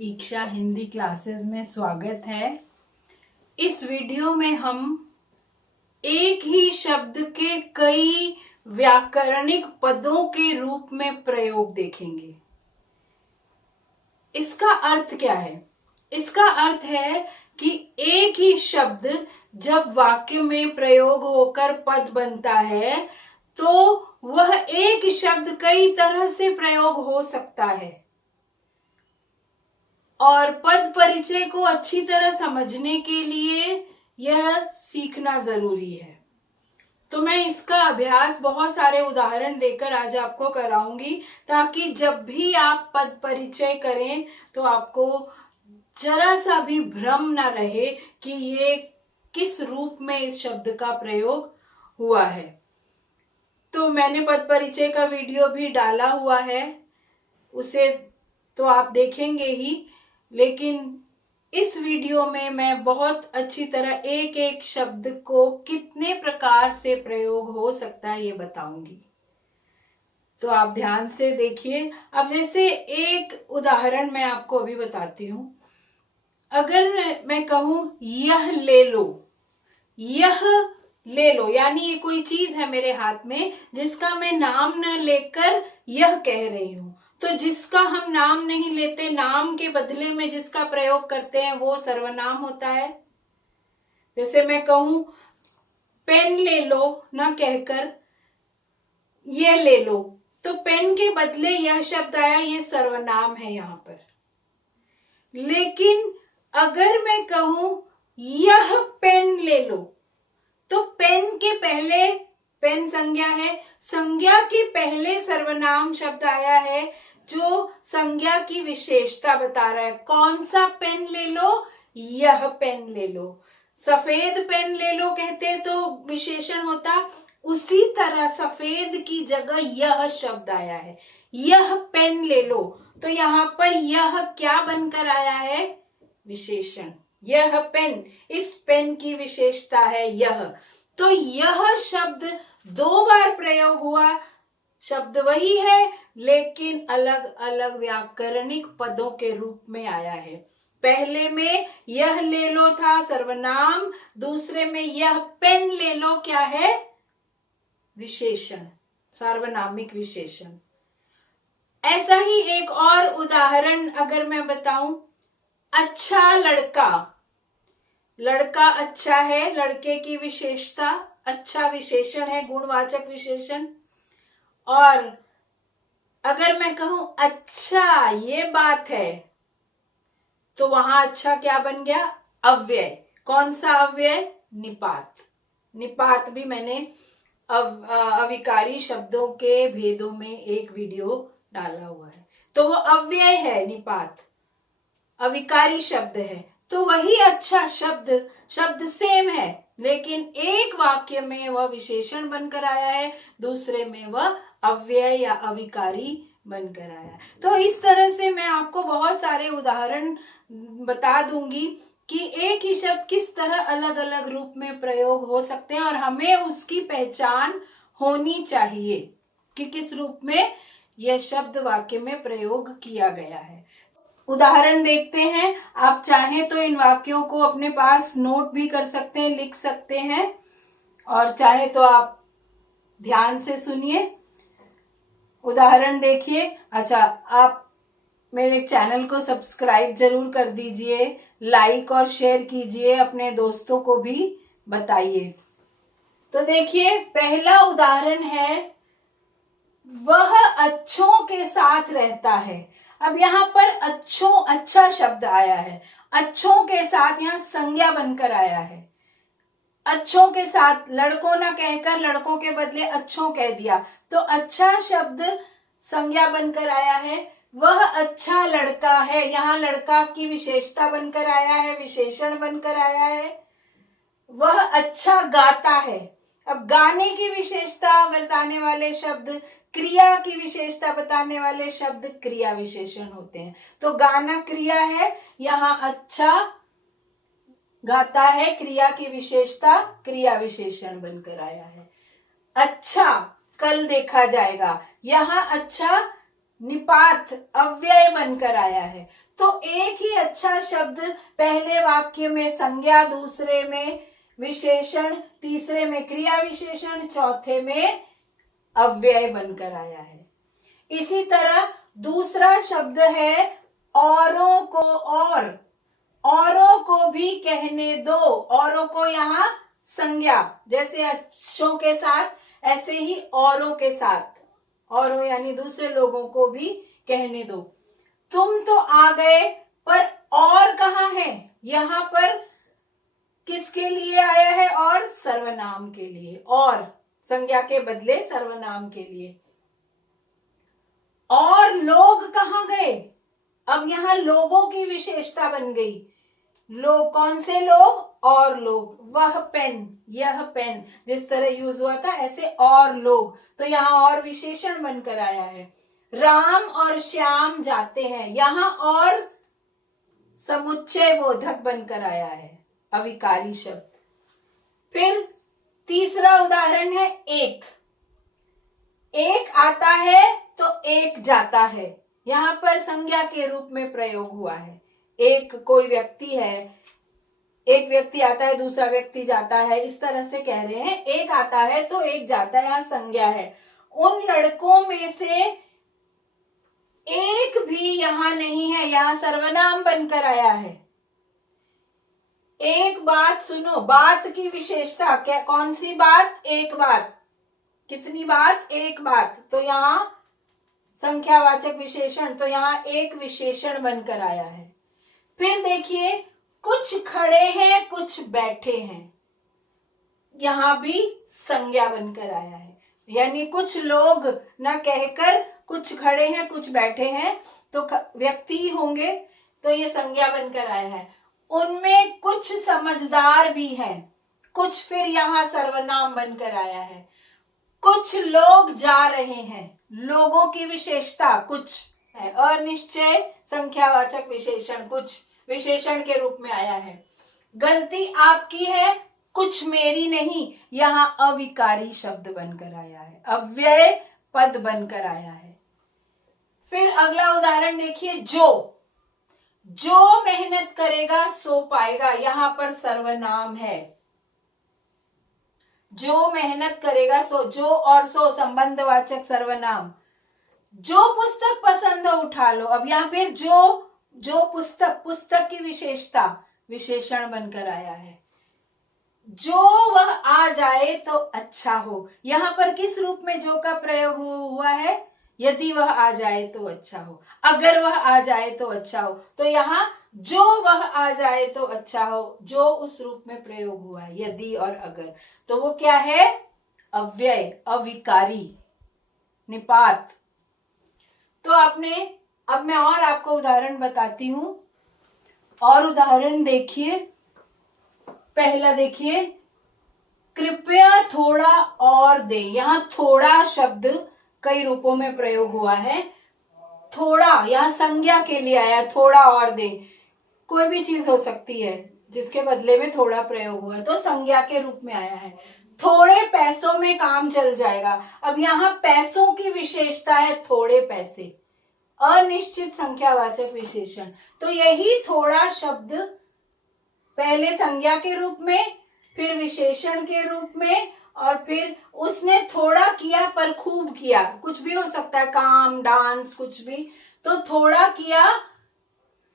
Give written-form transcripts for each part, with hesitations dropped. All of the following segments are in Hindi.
ईक्षा हिंदी क्लासेस में स्वागत है। इस वीडियो में हम एक ही शब्द के कई व्याकरणिक पदों के रूप में प्रयोग देखेंगे। इसका अर्थ क्या है? इसका अर्थ है कि एक ही शब्द जब वाक्य में प्रयोग होकर पद बनता है तो वह एक शब्द कई तरह से प्रयोग हो सकता है और पद परिचय को अच्छी तरह समझने के लिए यह सीखना जरूरी है। तो मैं इसका अभ्यास बहुत सारे उदाहरण देकर आज आपको कराऊंगी ताकि जब भी आप पद परिचय करें तो आपको जरा सा भी भ्रम ना रहे कि ये किस रूप में इस शब्द का प्रयोग हुआ है। तो मैंने पद परिचय का वीडियो भी डाला हुआ है, उसे तो आप देखेंगे ही, लेकिन इस वीडियो में मैं बहुत अच्छी तरह एक एक शब्द को कितने प्रकार से प्रयोग हो सकता है ये बताऊंगी। तो आप ध्यान से देखिए। अब जैसे एक उदाहरण मैं आपको अभी बताती हूं। अगर मैं कहूं यह ले लो, यह ले लो, यानी ये कोई चीज है मेरे हाथ में जिसका मैं नाम न लेकर यह कह रही हूं, तो जिसका हम नाम नहीं लेते, नाम के बदले में जिसका प्रयोग करते हैं वो सर्वनाम होता है। जैसे मैं कहूं पेन ले लो ना कहकर ये ले लो, तो पेन के बदले यह शब्द आया, ये सर्वनाम है यहां पर। लेकिन अगर मैं कहूं यह पेन ले लो, तो पेन के पहले, पेन संज्ञा है, संज्ञा के पहले सर्वनाम शब्द आया है जो संज्ञा की विशेषता बता रहा है। कौन सा पेन ले लो? यह पेन ले लो। सफेद पेन ले लो कहते तो विशेषण होता, उसी तरह सफेद की जगह यह शब्द आया है, यह पेन ले लो, तो यहां पर यह क्या बनकर आया है? विशेषण। यह पेन, इस पेन की विशेषता है यह। तो यह शब्द दो बार प्रयोग हुआ, शब्द वही है लेकिन अलग अलग व्याकरणिक पदों के रूप में आया है। पहले में यह ले लो था सर्वनाम, दूसरे में यह पेन ले लो क्या है? विशेषण, सार्वनामिक विशेषण। ऐसा ही एक और उदाहरण अगर मैं बताऊं, अच्छा लड़का, लड़का अच्छा है, लड़के की विशेषता, अच्छा विशेषण है, गुणवाचक विशेषण। और अगर मैं कहूं अच्छा ये बात है, तो वहां अच्छा क्या बन गया? अव्यय। कौन सा अव्यय? निपात। निपात भी मैंने अविकारी शब्दों के भेदों में एक वीडियो डाला हुआ है। तो वो अव्यय है, निपात अविकारी शब्द है। तो वही अच्छा शब्द, शब्द सेम है लेकिन एक वाक्य में वह विशेषण बनकर आया है, दूसरे में वह अव्यय या अविकारी बनकर आया है। तो इस तरह से मैं आपको बहुत सारे उदाहरण बता दूंगी कि एक ही शब्द किस तरह अलग अलग रूप में प्रयोग हो सकते हैं और हमें उसकी पहचान होनी चाहिए कि किस रूप में यह शब्द वाक्य में प्रयोग किया गया है। उदाहरण देखते हैं। आप चाहें तो इन वाक्यों को अपने पास नोट भी कर सकते हैं, लिख सकते हैं, और चाहे तो आप ध्यान से सुनिए। उदाहरण देखिए। अच्छा, आप मेरे चैनल को सब्सक्राइब जरूर कर दीजिए, लाइक और शेयर कीजिए, अपने दोस्तों को भी बताइए। तो देखिए, पहला उदाहरण है, वह अच्छों के साथ रहता है। अब यहाँ पर अच्छों, अच्छा शब्द आया है, अच्छों के साथ यहाँ संज्ञा बनकर आया है। अच्छों के साथ, लड़कों ना कहकर लड़कों के बदले अच्छों कह दिया, तो अच्छा शब्द संज्ञा बनकर आया है। वह अच्छा लड़का है, यहाँ लड़का की विशेषता बनकर आया है, विशेषण बनकर आया है। वह अच्छा गाता है। अब गाने की विशेषता बताने वाले शब्द, क्रिया की विशेषता बताने वाले शब्द क्रिया विशेषण होते हैं। तो गाना क्रिया है, यहाँ अच्छा गाता है, क्रिया की विशेषता क्रिया विशेषण बनकर आया है। अच्छा कल देखा जाएगा, यहाँ अच्छा निपात अव्यय बनकर आया है। तो एक ही अच्छा शब्द पहले वाक्य में संज्ञा, दूसरे में विशेषण, तीसरे में क्रिया विशेषण, चौथे में अव्यय बनकर आया है। इसी तरह दूसरा शब्द है औरों को, औरों को भी कहने दो। औरों को यहाँ संज्ञा, जैसे अच्छों के साथ ऐसे ही औरों के साथ, औरों यानी दूसरे लोगों को भी कहने दो। तुम तो आ गए, पर और कहाँ है? यहाँ पर किसके लिए आया है? और सर्वनाम के लिए, और संज्ञा के बदले सर्वनाम के लिए। और लोग कहाँ गए? अब यहाँ लोगों की विशेषता बन गई। लोग, कौन से लोग? और लोग। वह पेन, यह पेन जिस तरह यूज हुआ था ऐसे और लोग, तो यहाँ और विशेषण बनकर आया है। राम और श्याम जाते हैं, यहाँ और समुच्चय बोधक बनकर आया है, अविकारी शब्द। फिर तीसरा उदाहरण है एक। एक आता है तो एक जाता है, यहाँ पर संज्ञा के रूप में प्रयोग हुआ है। एक कोई व्यक्ति है, एक व्यक्ति आता है, दूसरा व्यक्ति जाता है, इस तरह से कह रहे हैं। एक आता है तो एक जाता है, यहाँ संज्ञा है। उन लड़कों में से एक भी यहाँ नहीं है, यहाँ सर्वनाम बनकर आया है। एक बात सुनो, बात की विशेषता क्या, कौन सी बात? एक बात। कितनी बात? एक बात, तो यहाँ संख्यावाचक विशेषण, तो यहाँ एक विशेषण बनकर आया है। फिर देखिए, कुछ खड़े हैं कुछ बैठे हैं, यहाँ भी संज्ञा बनकर आया है। यानी कुछ लोग न कहकर कुछ खड़े हैं कुछ बैठे हैं, तो व्यक्ति होंगे, तो ये संज्ञा बनकर आया है। उनमें कुछ समझदार भी हैं, कुछ फिर यहाँ सर्वनाम बनकर आया है। कुछ लोग जा रहे हैं, लोगों की विशेषता कुछ है। अनिश्चय संख्यावाचक विशेषण कुछ विशेषण के रूप में आया है। गलती आपकी है, कुछ मेरी नहीं, यहाँ अविकारी शब्द बनकर आया है, अव्यय पद बनकर आया है। फिर अगला उदाहरण देखिए, जो मेहनत करेगा सो पाएगा, यहाँ पर सर्वनाम है। जो मेहनत करेगा सो, जो और सो संबंधवाचक सर्वनाम। जो पुस्तक पसंद हो उठा लो, अब यहाँ पे जो पुस्तक की विशेषता विशेषण बनकर आया है। जो वह आ जाए तो अच्छा हो, यहाँ पर किस रूप में जो का प्रयोग हुआ है? यदि वह आ जाए तो अच्छा हो, अगर वह आ जाए तो अच्छा हो, तो यहाँ जो वह आ जाए तो अच्छा हो, जो उस रूप में प्रयोग हुआ है, यदि और अगर, तो वो क्या है? अव्यय, अविकारी, निपात। तो अब मैं और आपको उदाहरण बताती हूं। और उदाहरण देखिए, पहला देखिए, कृपया थोड़ा और दे। यहाँ थोड़ा शब्द कई रूपों में प्रयोग हुआ है। थोड़ा यहाँ संज्ञा के लिए आया, थोड़ा और दे, कोई भी चीज हो सकती है जिसके बदले में थोड़ा प्रयोग हुआ है, तो संज्ञा के रूप में आया है। थोड़े पैसों में काम चल जाएगा, अब यहाँ पैसों की विशेषता है थोड़े पैसे, अनिश्चित संख्यावाचक विशेषण। तो यही थोड़ा शब्द पहले संज्ञा के रूप में, फिर विशेषण के रूप में, और फिर उसने थोड़ा किया पर खूब किया, कुछ भी हो सकता है, काम, डांस, कुछ भी, तो थोड़ा किया,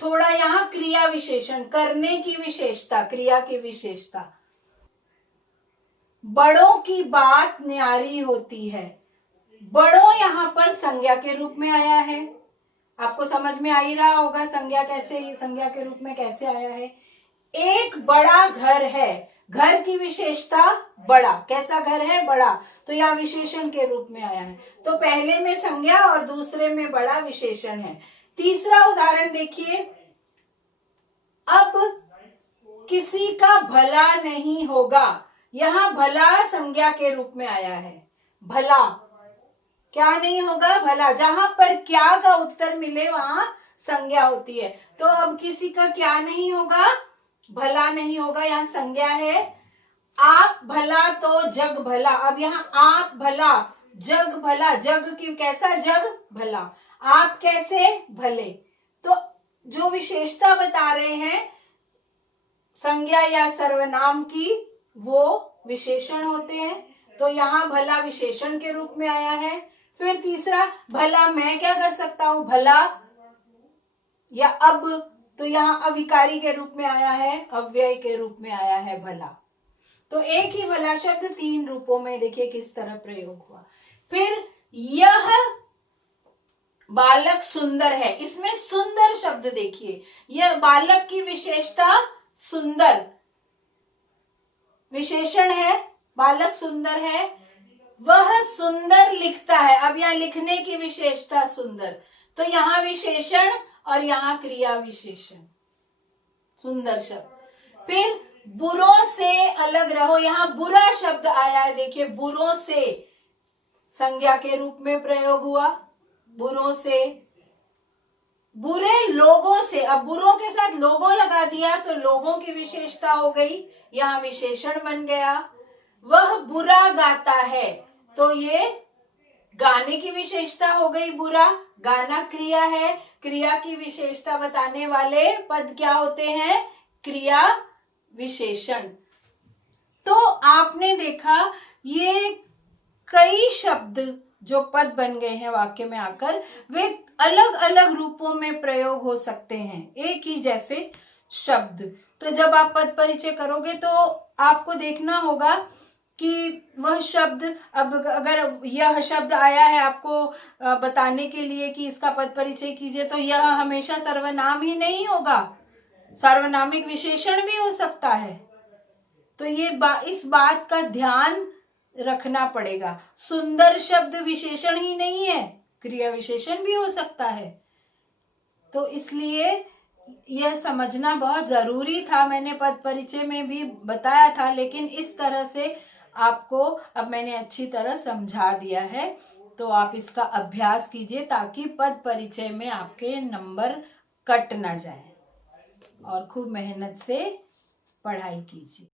थोड़ा यहाँ क्रिया विशेषण, करने की विशेषता, क्रिया की विशेषता। बड़ों की बात न्यारी होती है, बड़ों यहाँ पर संज्ञा के रूप में आया है। आपको समझ में आ ही रहा होगा संज्ञा के रूप में कैसे आया है। एक बड़ा घर है, घर की विशेषता बड़ा, कैसा घर है? बड़ा, तो यह विशेषण के रूप में आया है। तो पहले में संज्ञा और दूसरे में बड़ा विशेषण है। तीसरा उदाहरण देखिए, अब किसी का भला नहीं होगा, यहाँ भला संज्ञा के रूप में आया है। भला क्या नहीं होगा? भला। जहां पर क्या का उत्तर मिले वहां संज्ञा होती है, तो अब किसी का क्या नहीं होगा? भला नहीं होगा, यहाँ संज्ञा है। आप भला तो जग भला, अब यहाँ आप भला, जग भला, जग क्यों, कैसा जग? भला। आप कैसे? भले। तो जो विशेषता बता रहे हैं संज्ञा या सर्वनाम की, वो विशेषण होते हैं। तो यहाँ भला विशेषण के रूप में आया है। फिर तीसरा, भला मैं क्या कर सकता हूं, भला या अब, तो यहाँ अविकारी के रूप में आया है, अव्यय के रूप में आया है भला। तो एक ही भला शब्द 3 रूपों में देखिए किस तरह प्रयोग हुआ। फिर यह बालक सुंदर है, इसमें सुंदर शब्द देखिए, यह बालक की विशेषता सुंदर, विशेषण है, बालक सुंदर है, वह सुंदर लिखता है। अब यहाँ लिखने की विशेषता सुंदर, तो यहाँ विशेषण और यहाँ क्रिया विशेषण, सुंदर शब्द। फिर बुरों से अलग रहो, यहाँ बुरा शब्द आया है, देखिए बुरों से संज्ञा के रूप में प्रयोग हुआ, बुरों से, बुरे लोगों से, अब बुरों के साथ लोगों लगा दिया तो लोगों की विशेषता हो गई, यहाँ विशेषण बन गया। वह बुरा गाता है, तो ये गाने की विशेषता हो गई बुरा, गाना क्रिया है, क्रिया की विशेषता बताने वाले पद क्या होते हैं, क्रिया विशेषण। तो आपने देखा ये कई शब्द जो पद बन गए हैं वाक्य में आकर, वे अलग अलग रूपों में प्रयोग हो सकते हैं, एक ही जैसे शब्द। तो जब आप पद परिचय करोगे तो आपको देखना होगा कि वह शब्द, अब अगर यह शब्द आया है आपको बताने के लिए कि इसका पद परिचय कीजिए, तो यह हमेशा सर्वनाम ही नहीं होगा, सार्वनामिक विशेषण भी हो सकता है। तो ये इस बात का ध्यान रखना पड़ेगा। सुंदर शब्द विशेषण ही नहीं है, क्रिया विशेषण भी हो सकता है। तो इसलिए यह समझना बहुत जरूरी था, मैंने पद परिचय में भी बताया था, लेकिन इस तरह से आपको अब मैंने अच्छी तरह समझा दिया है। तो आप इसका अभ्यास कीजिए ताकि पद परिचय में आपके नंबर कट ना जाए, और खूब मेहनत से पढ़ाई कीजिए।